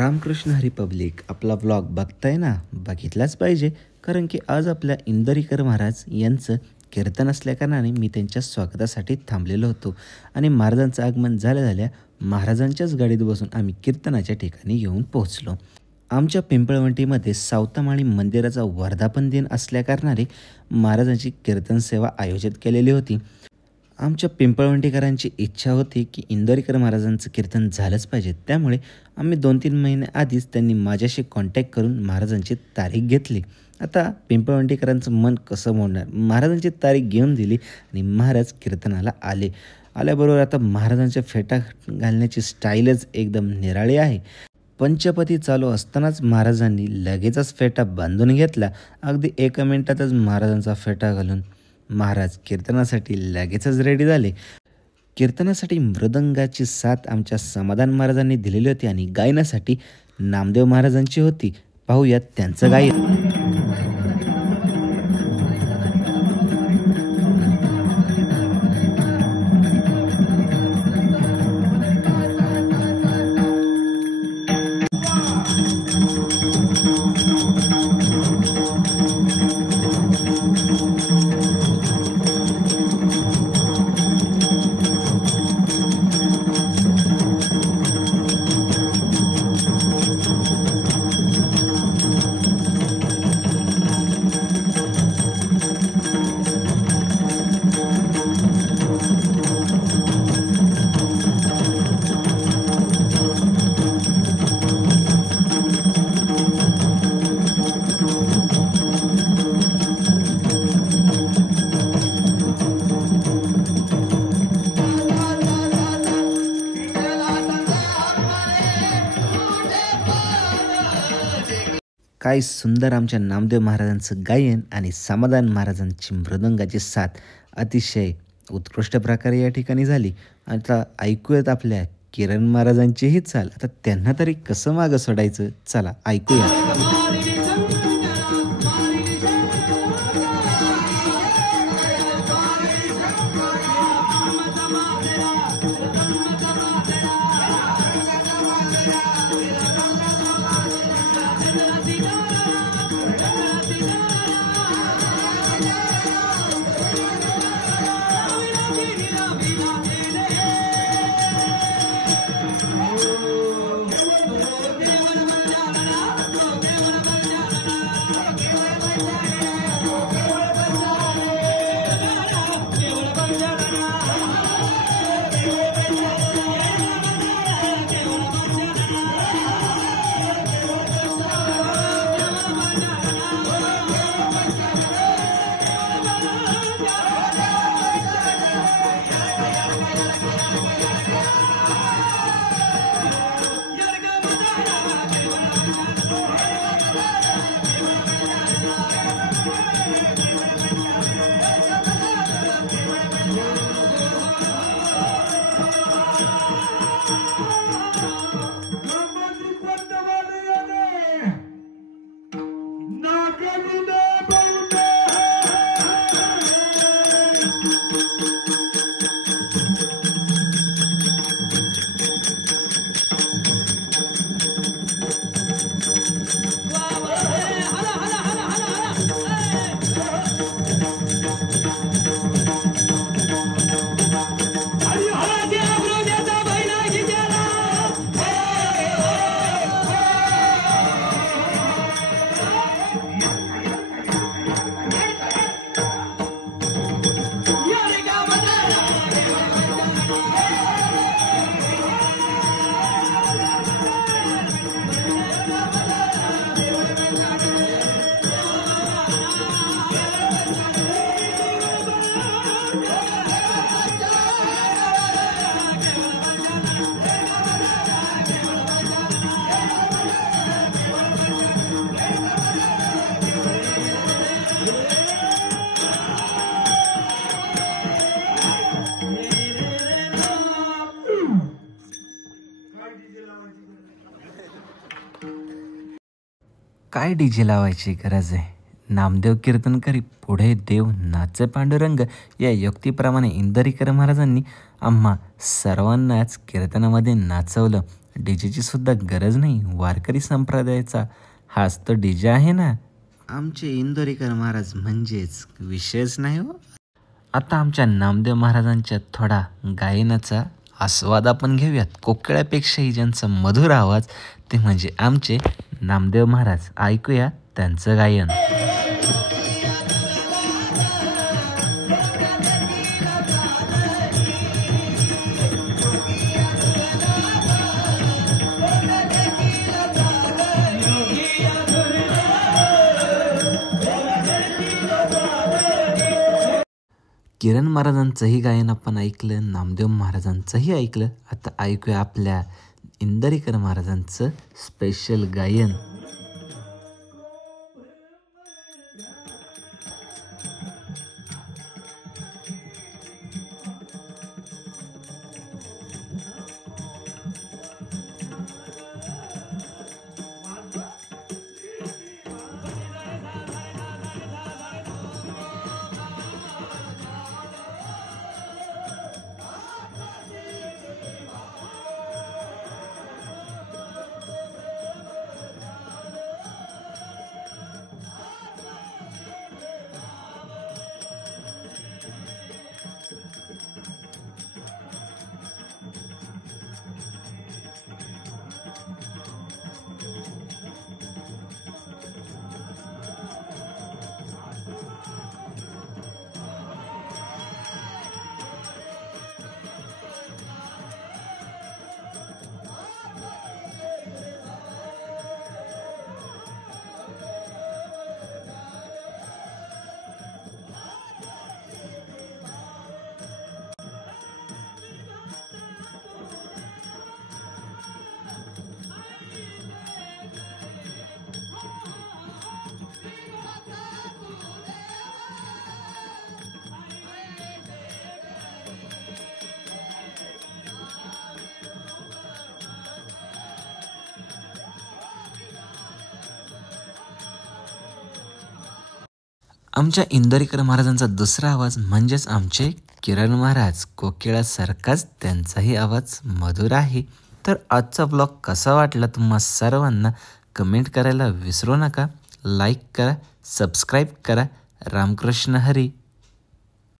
Ramakrishna Hari public आपला vlog बघताय ना, बघितलाच पाहिजे. कारण की आज आपल्या इंदोरीकर महाराज यांचं कीर्तन असल्याकारणाने मी त्यांच्या स्वागतासाठी थांबलेलो होतो आणि महाराजांचं आगमन झाल्या महाराजांच्याच गाडीत बसून आम्ही कीर्तनाच्या ठिकाणी येऊन पोहोचलो. आमच्या पिंपळवंटीमध्ये सावतामाळी मंदिराचा वर्धापन दिन असल्याकारणाने महाराजांची कीर्तन सेवा आयोजित केलेली होती. आमच्या पिंपळवंटीकरांची इच्छा होती की इंदोरीकर महाराजांचं कीर्तन झालंच पाहिजे. त्यामुळे आम्ही 2-3 महिने आधीच त्यांनी माझ्याशी कॉन्टॅक्ट करून महाराजांची तारीख घेतली. आता पिंपळवंटीकरांचं मन कसं मोडणार, महाराजांची तारीख घेऊन दिली आणि महाराज कीर्तनाला आल्याबरोबर आता महाराजांच्या फेटा घालण्याची स्टाईलच एकदम निराळी आहे. पंचपती चालू असतानाच महाराजांनी लगेचच फेटा बांधून घेतला. अगदी 1 मिनिटातच महाराजांचा फेटा घालून महाराज कीर्तनासाठी लगेचच रेडी झाले. कीर्तनासाठी मृदंगाची साथ आमच्या समाधान महाराजांनी दिलेली होती आणि गायनासाठी नामदेव महाराजांची होती. पाहूयात त्यांचं गायन. काय सुंदर आमच्या नामदेव महाराजांचं गायन आणि समाधान महाराजांची मृदंगाची साथ अतिशय उत्कृष्ट प्रकारे या ठिकाणी झाली. आता ऐकूयात आपल्या किरण महाराजांचीही चाल. आता त्यांना तरी कसं मागं सोडायचं, चला ऐकूया. काय डीजे लावायची गरज आहे. नामदेव कीर्तनकरी पुढे देव नाचे पांडुरंग या युक्तीप्रमाणे इंदोरीकर महाराजांनी आम्हा सर्वांनाच कीर्तनामध्ये नाचवलं डीजेची सुद्धा गरज नाही. वारकरी संप्रदायाचा हाच तो डीजे आहे ना. आमचे इंदोरीकर महाराज म्हणजेच विषयच नाही हो. आता आमच्या नामदेव महाराजांच्या थोडा गायनाचा आस्वाद आपण घेऊयात. कोकिळापेक्षाही ज्यांचा मधुर आवाज ते म्हणजे आमचे नामदेव महाराज. ऐकूया त्यांचं गायन. किरण महाराजांचंही गायन आपण ऐकलं, नामदेव महाराजांचंही ऐकलं. आता ऐकूया आपल्या इंदरीकर महाराजांचं स्पेशल गायन. आमच्या इंदोरीकर महाराजांचा दुसरा आवाज म्हणजेच आमचे किरण महाराज. कोकिळासारखाच त्यांचाही आवाज मधुर आहे. तर आजचा ब्लॉग कसा वाटला तुम्हा सर्वांना कमेंट करायला विसरू नका. लाईक करा, सबस्क्राईब करा. रामकृष्ण हरी.